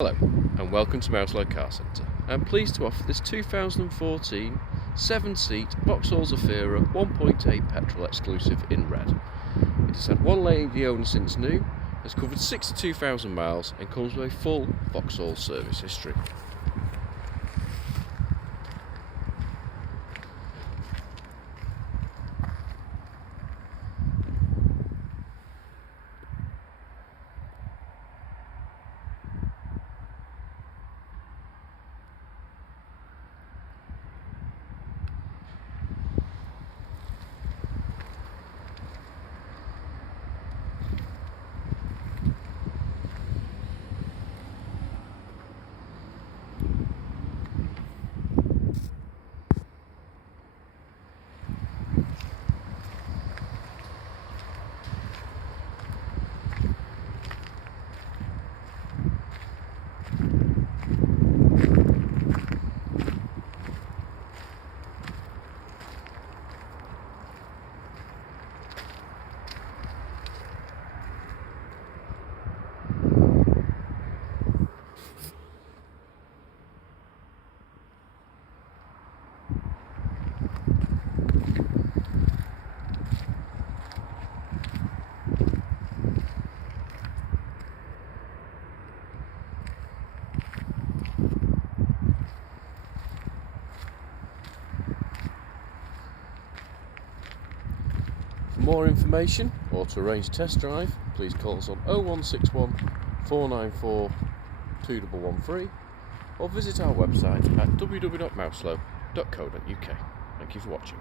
Hello and welcome to Mouselow Car Centre. I'm pleased to offer this 2014 7-seat Vauxhall Zafira 1.8 petrol exclusive in red. It has had one lady owner since new, has covered 62,000 miles and comes with a full Vauxhall service history. For more information or to arrange a test drive, please call us on 0161 494 2113 or visit our website at www.mouselow.co.uk. Thank you for watching.